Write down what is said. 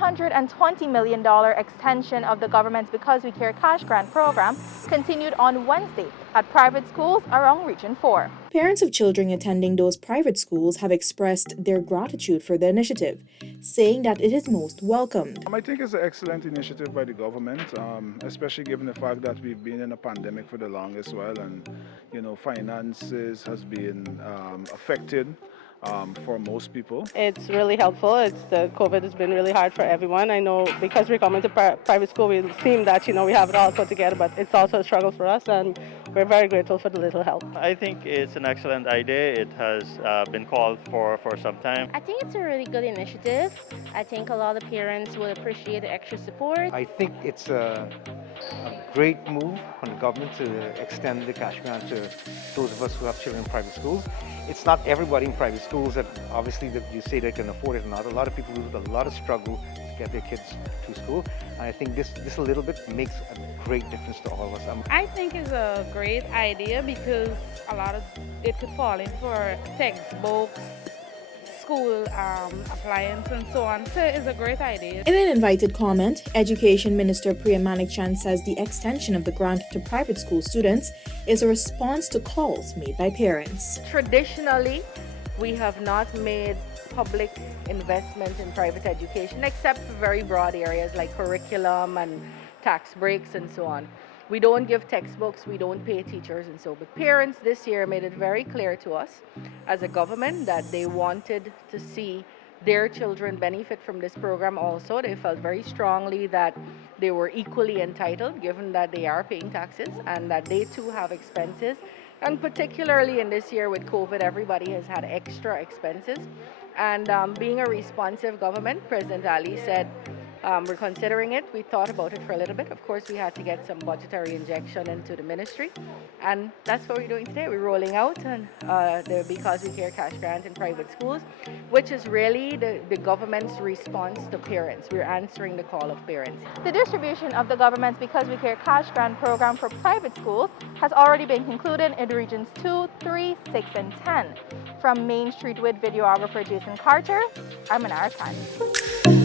$120 million extension of the government's Because We Care cash grant program continued on Wednesday at private schools around Region 4. Parents of children attending those private schools have expressed their gratitude for the initiative, saying that it is most welcomed. I think it's an excellent initiative by the government, especially given the fact that we've been in a pandemic for the longest while, and finances has been affected for most people. It's really helpful. The COVID has been really hard for everyone. I know because we're coming to private school, we seem that we have it all put together, but it's also a struggle for us, and we're very grateful for the little help. I think it's an excellent idea. It has been called for some time. I think it's a really good initiative. I think a lot of parents would appreciate the extra support. I think it's a great move from the government to extend the cash grant to those of us who have children in private schools. It's not everybody in private schools that obviously that you say they can afford it or not. A lot of people do with a lot of struggle to get their kids to school. And I think this a little bit makes a great difference to all of us. I think it's a great idea because a lot of it could fall in for textbooks, school appliance and so on. So it's a great idea. In an invited comment, Education Minister PRIYA MANICKCHAND says the extension of the grant to private school students is a response to calls made by parents. Traditionally, we have not made public investment in private education except for very broad areas like curriculum and tax breaks and so on. We don't give textbooks, we don't pay teachers and so, but parents this year made it very clear to us as a government that they wanted to see their children benefit from this program also. They felt very strongly that they were equally entitled given that they are paying taxes and that they too have expenses. And particularly in this year with COVID, everybody has had extra expenses. And being a responsive government, President Ali said, we're considering it. We thought about it for a little bit. Of course, we had to get some budgetary injection into the ministry. And that's what we're doing today. We're rolling out the Because We Care cash grant in private schools, which is really the government's response to parents. We're answering the call of parents. The distribution of the government's Because We Care cash grant program for private schools has already been concluded in Regions 2, 3, 6, and 10. From Main Street with videographer Jason Carter, I'm ANARA.